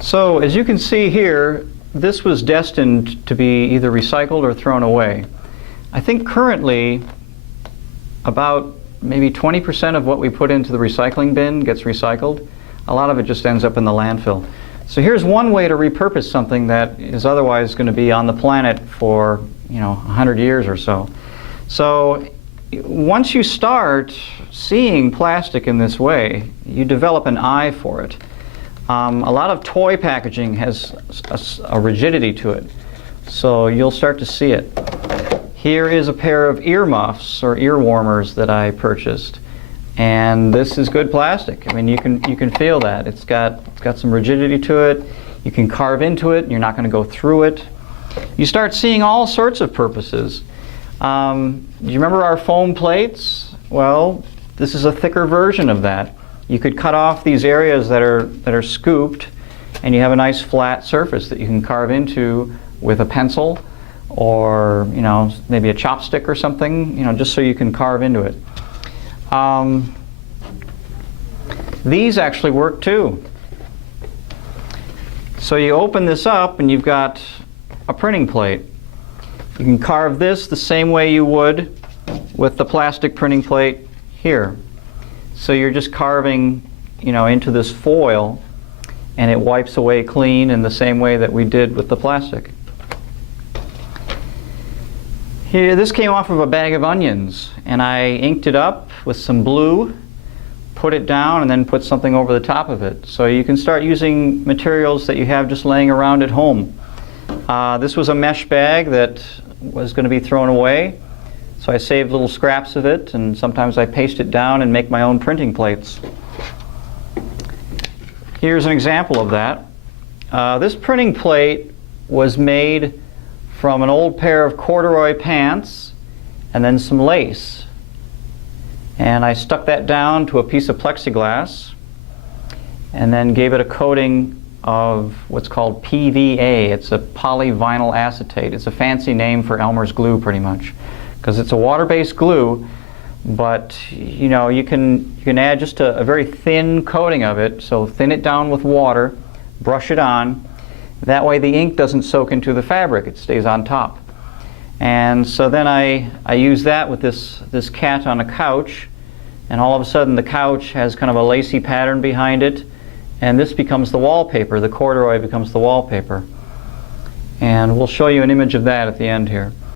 So as you can see here, this was destined to be either recycled or thrown away. I think currently about maybe 20% of what we put into the recycling bin gets recycled. A lot of it just ends up in the landfill. So here's one way to repurpose something that is otherwise going to be on the planet for 100 years or so. So once you start seeing plastic in this way, you develop an eye for it. A lot of toy packaging has a rigidity to it, so you'll start to see it. Here is a pair of earmuffs or ear warmers that I purchased, and this is good plastic. I mean, you can feel that it's got some rigidity to it. You can carve into it. You're not going to go through it. You start seeing all sorts of purposes. Do you remember our foam plates? Well, this is a thicker version of that. You could cut off these areas that are scooped, and you have a nice flat surface that you can carve into with a pencil, or maybe a chopstick or something, just so you can carve into it. These actually work too. So you open this up and you've got a printing plate. You can carve this the same way you would with the plastic printing plate here. So you're just carving, into this foil, and it wipes away clean in the same way that we did with the plastic. Here, this came off of a bag of onions, and I inked it up with some blue, put it down, and then put something over the top of it. So you can start using materials that you have just laying around at home. This was a mesh bag that was going to be thrown away. So I saved little scraps of it, and sometimes I paste it down and make my own printing plates. Here's an example of that. This printing plate was made from an old pair of corduroy pants and then some lace. And I stuck that down to a piece of plexiglass and then gave it a coating of what's called PVA. It's a polyvinyl acetate. It's a fancy name for Elmer's glue, pretty much, because it's a water-based glue, but you can add just a very thin coating of it. So thin it down with water, brush it on. That way the ink doesn't soak into the fabric, it stays on top. And so then I use that with this cat on a couch, and all of a sudden the couch has kind of a lacy pattern behind it, and this becomes the wallpaper. The corduroy becomes the wallpaper. And we'll show you an image of that at the end here.